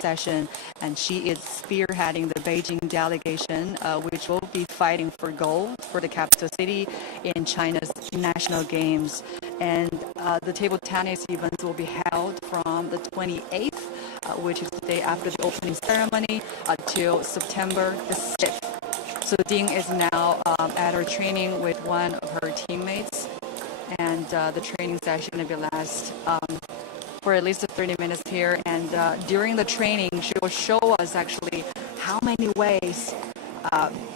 session, and she is spearheading the Beijing delegation, which will be fighting for gold for the capital city in China's national games. And the table tennis events will be held from the 28th, which is the day after the opening ceremony, till September the 6th. So Ding is now at her training with one of her teammates, and the training session will be last for at least 30 minutes here. And during the training, she will show us actually how many ways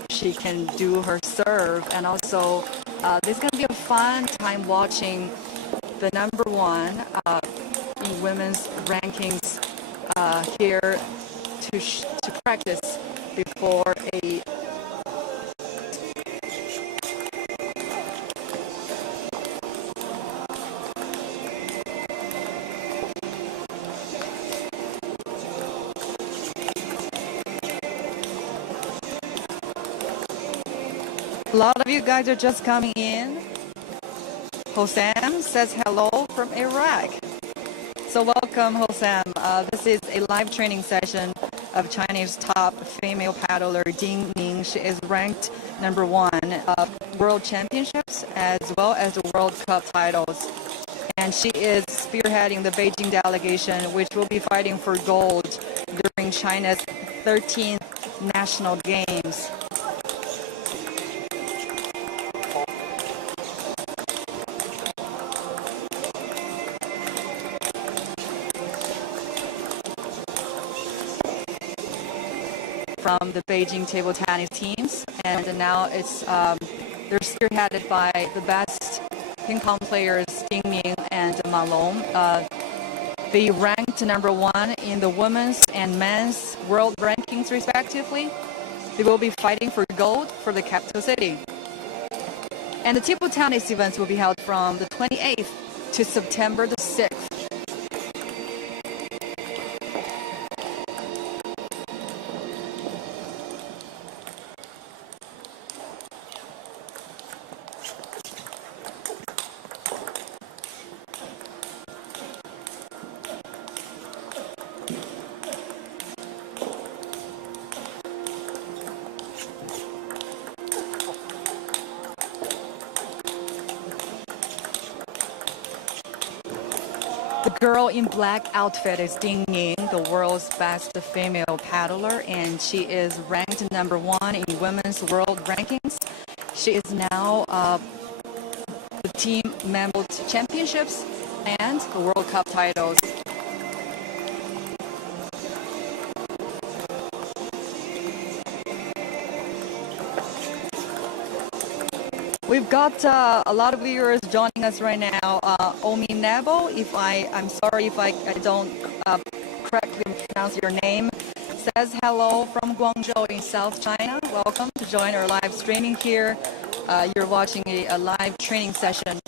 she can do her serve, and also this is going to be a fun time watching the number one in women's rankings here to practice before a lot of you guys are just coming in. Hossam says hello from Iraq. So welcome, Hossam. This is a live training session of China's top female paddler, Ning. She is ranked number 1 World Championships as well as the World Cup titles. And she is spearheading the Beijing delegation, which will be fighting for gold during China's 13th national games. From the Beijing table tennis teams, and now they're spearheaded by the best ping pong players, Ning and Ma Long. They ranked number 1 in the women's and men's world rankings respectively. They will be fighting for gold for the capital city. And the table tennis events will be held from the 28th to September the 6th. The girl in black outfit is Ning, the world's best female paddler, and she is ranked number 1 in women's world rankings. She is now the team member championships and the World Cup titles. We've got a lot of viewers joining us right now. Omi Nebo, I'm sorry if I don't correctly pronounce your name, says hello from Guangzhou in South China. Welcome to join our live streaming here. You're watching a live training session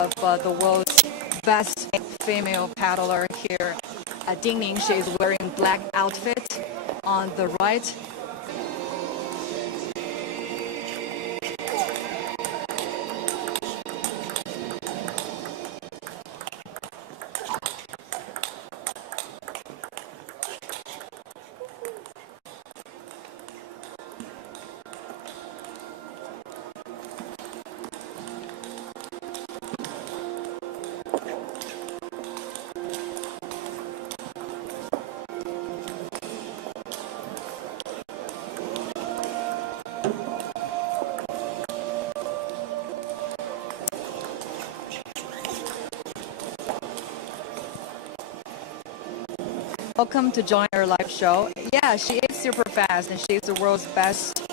of the world's best female paddler here. Ning, she is wearing black outfit on the right. Welcome to join our live show. Yeah, she is super fast, and she's the world's best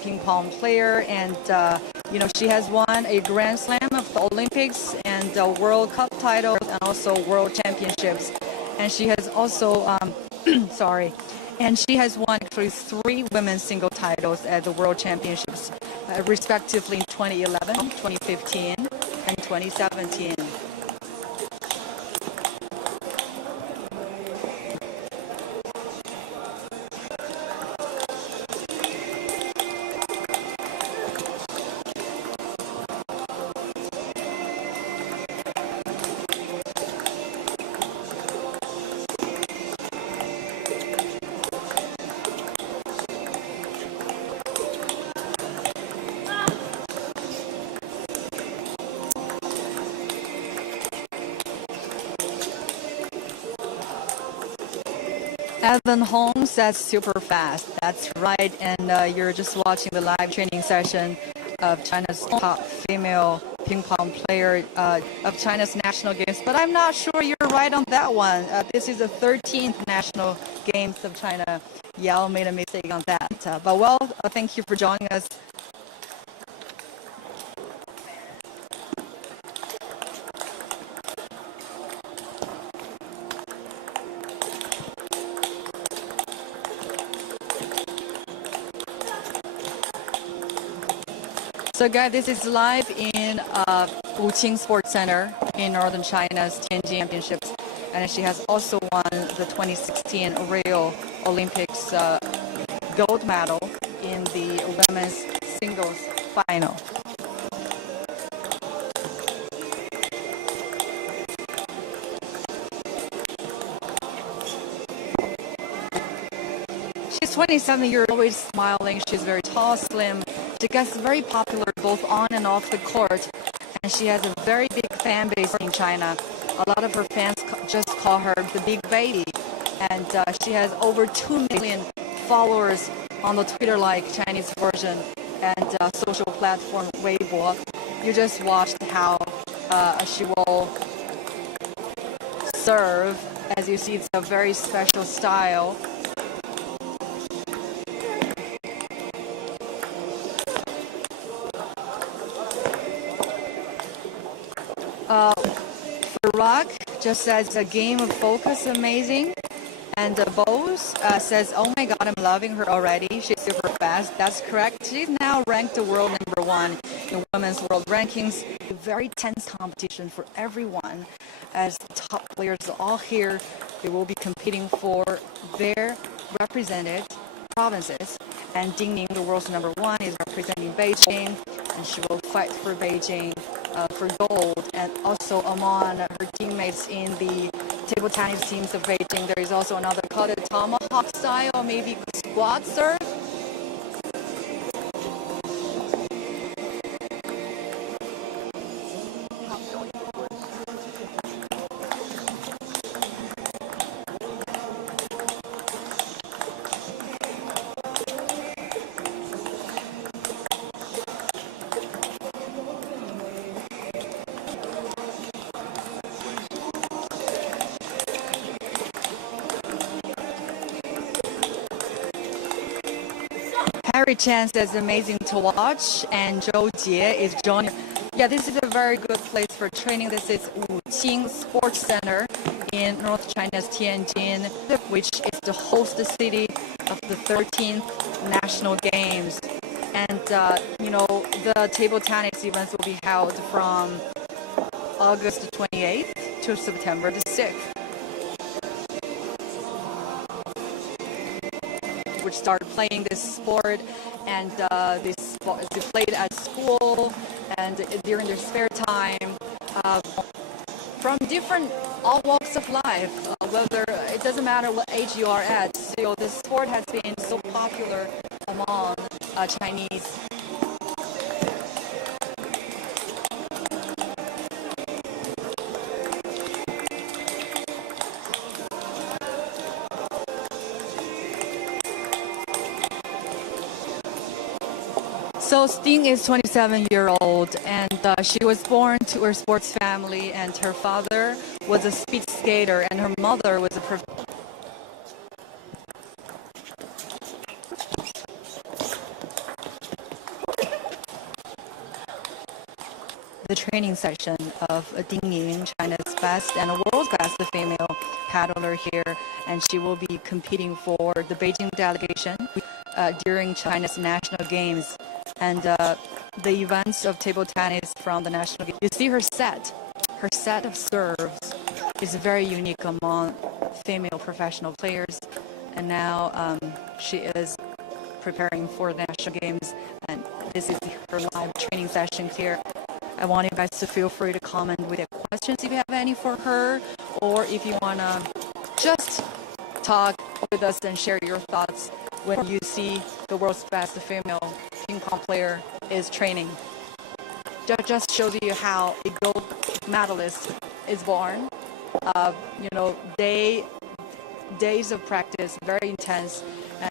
ping pong player. And she has won a Grand Slam of the Olympics and World Cup titles, and also World Championships. And she has also, and she has won actually 3 women's single titles at the World Championships, respectively in 2011, 2015, and 2017. Evan Holmes, that's super fast. That's right. And you're just watching the live training session of China's top female ping pong player of China's national games. But I'm not sure you're right on that one. This is the 13th national games of China. Yao made a mistake on that. But well, thank you for joining us. So guys, this is live in Wuqing Sports Center in northern China's Tianjin Championships. And she has also won the 2016 Rio Olympics gold medal in the women's singles final. She's 27 years old, always smiling. She's very tall, slim. She gets very popular both on and off the court. And she has a very big fan base in China. A lot of her fans just call her the big baby. And she has over 2 million followers on the Twitter-like Chinese version and social platform Weibo. You just watched how she will serve. As you see, it's a very special style. Rock just says a game of focus amazing, and Bose says, oh my god, I'm loving her already, she's super fast. That's correct. She's now ranked the world #1 in women's world rankings. A very tense competition for everyone, as top players are all here. They will be competing for their represented provinces, and Ning, the world's #1, is representing Beijing, and she will fight for Beijing for gold. And also among her teammates in the table tennis teams of Beijing, there is also another called a tomahawk style, or maybe squat serve. Harry Chan says amazing to watch, and Zhou Jie is joining. Yeah, this is a very good place for training. This is Wuqing Sports Center in North China's Tianjin, which is the host city of the 13th National Games. And, the table tennis events will be held from August 28th to September the 6th. Which started playing this sport, and they played at school and during their spare time, from different all walks of life. Whether it doesn't matter what age you are at, still this sport has been so popular among Chinese. So Sting is 27-year-old, and she was born to her sports family, and her father was a speed skater, and her mother was a the training session of Ning, China's best and a world's best female paddler here, and she will be competing for the Beijing delegation during China's national games. And the events of table tennis from the national game. You see her set of serves is very unique among female professional players. And now she is preparing for the national games, and this is her live training session here. I want you guys to feel free to comment with your questions if you have any for her, or if you want to just talk with us and share your thoughts when you see the world's best female ping pong player is training. That just shows you how a gold medalist is born. days of practice, very intense,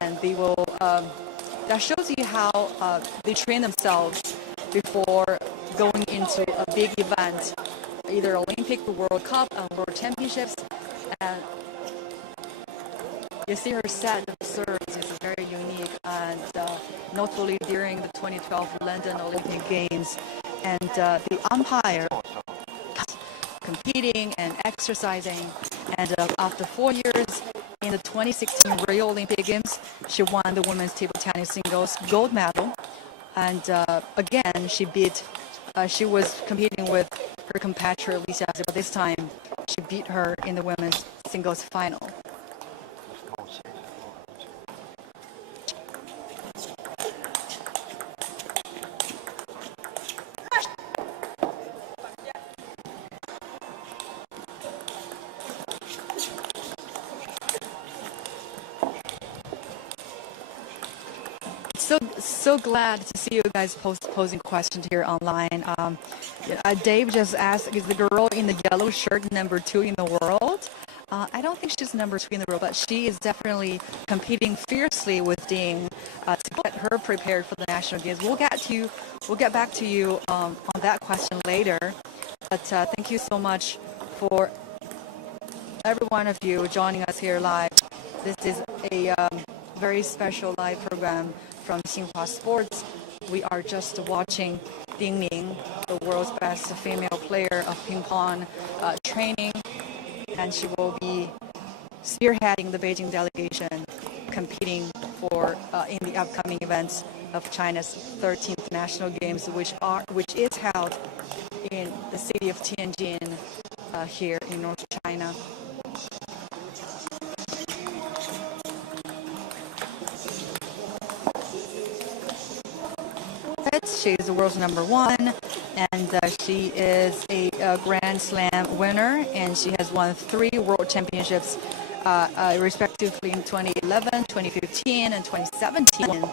and they will. That shows you how they train themselves before going into a big event, either Olympic, World Cup, and World Championships. And you see her set of serves is very unique, and notably during the 2012 London Olympic Games, and the umpire competing and exercising, and after 4 years in the 2016 Rio Olympic Games, she won the women's table tennis singles gold medal, and again she was competing with her competitor Lisa, but this time she beat her in the women's singles final. So glad to see you guys posing questions here online. Dave just asked, is the girl in the yellow shirt number 2 in the world? I don't think she's number 2 in the world, but she is definitely competing fiercely with Ning to get her prepared for the national games. We'll get back to you on that question later. But thank you so much for every one of you joining us here live. This is a very special live program from Xinhua Sports. We are just watching Ning, the world's best female player of ping pong, training, and she will be spearheading the Beijing delegation, competing for in the upcoming events of China's 13th National Games, which is held in the city of Tianjin, here in North China. She is the world's number 1, and she is a Grand Slam winner, and she has won 3 World Championships, respectively in 2011, 2015, and 2017.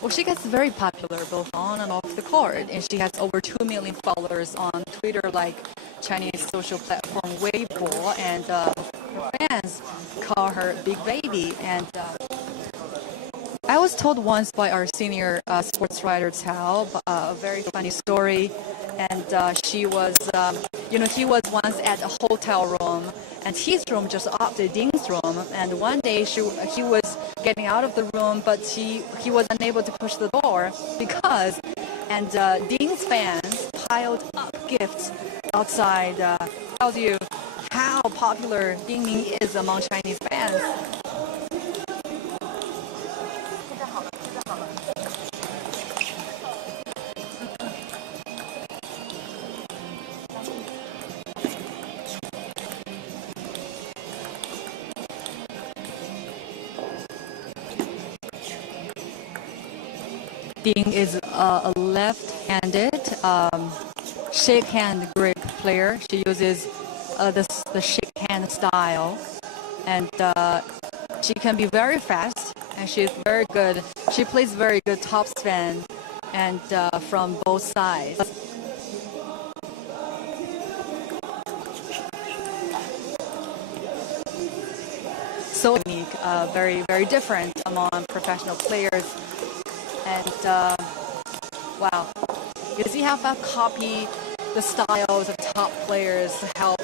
Well, she gets very popular both on and off the court, and she has over 2 million followers on Twitter, like Chinese social platform Weibo, and her fans call her Big Baby. And I was told once by our senior sports writer Cao a very funny story, and she was, he was once at a hotel room, and his room just opposite Ding's room, and one day he was getting out of the room, but he was unable to push the door because, and Ding's fans piled up gifts outside. Tells you how popular Ning is among Chinese fans. Ning is a left-handed shake hand grip player. She uses the shake hand style, and she can be very fast, and she's very good. She plays very good topspin, and from both sides. So unique, very different among professional players. And wow, you see how I copy the styles of top players to help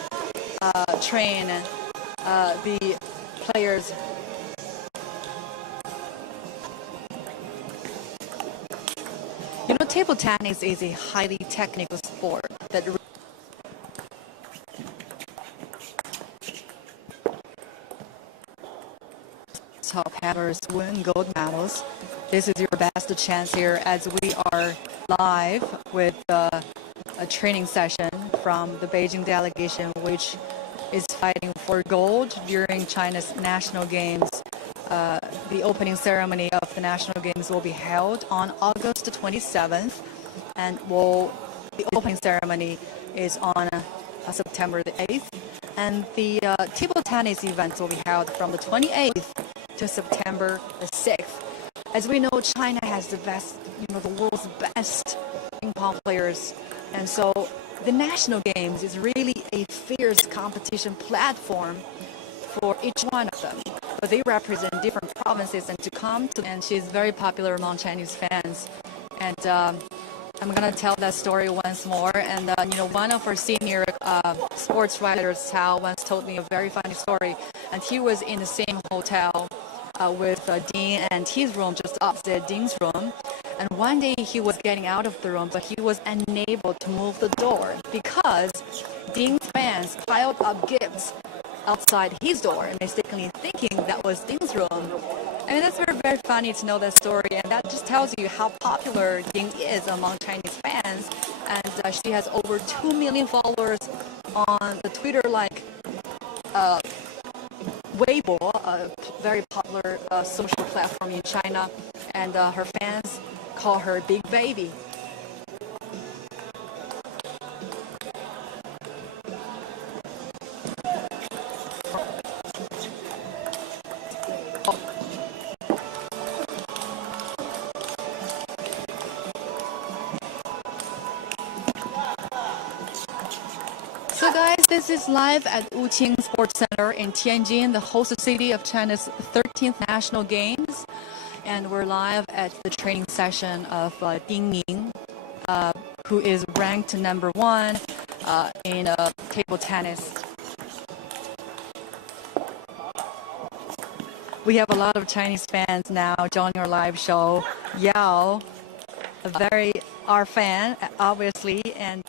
train the players. You know, table tennis is a highly technical sport that top havers win gold medals. This is your best chance here, as we are live with a training session from the Beijing delegation, which is fighting for gold during China's national games. The opening ceremony of the national games will be held on August 27th, and the opening ceremony is on September the 8th, and the table tennis events will be held from the 28th to September the 6th. As we know, China has the best, the world's best ping pong players. And so the national games is really a fierce competition platform for each one of them. But they represent different provinces, and to come to, and she's very popular among Chinese fans. And I'm gonna tell that story once more. And one of our senior sports writers, Tao, once told me a very funny story. And he was in the same hotel with Ding, and his room just opposite Ding's room. And one day he was getting out of the room, but he was unable to move the door because Ding's fans piled up gifts outside his door, mistakenly thinking that was Ding's room. I mean, that's very funny to know that story, and that just tells you how popular Ding is among Chinese fans. And she has over 2 million followers on the Twitter, Weibo, a very popular social platform in China, and her fans call her Big Baby. So guys, this is live at Wuqing Sports Center in Tianjin, the host city of China's 13th National Games. And we're live at the training session of Ning, who is ranked number 1 in table tennis. We have a lot of Chinese fans now joining our live show. Yao, our fan, obviously, and